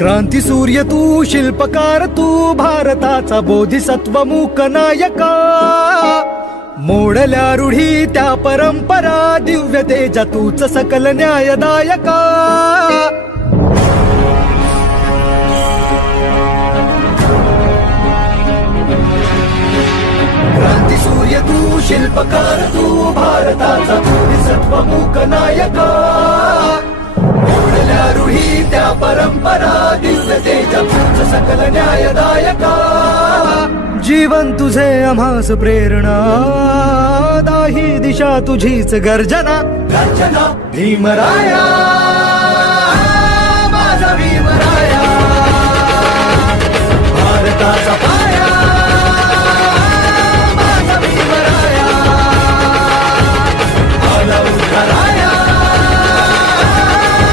क्रांती सूर्य तू, शिल्पकार तू, भारताचा बोधिसत्व मूक नायका. मोडल्या रूढी त्या परंपरा, दिव्य तेजा तूच सकल न्यायदायका. क्रांती सूर्य तू, शिल्पकार तू, भारताचा बोधिसत्व मूक नायका. मोडल्या रूढी त्या परंपरा, दिव्य तेजा तूच सकल न्यायदायका. जीवन तुझे आम्हास प्रेरणा, दाही दिशा तुझीच गर्जना. गर्जना भीमराया.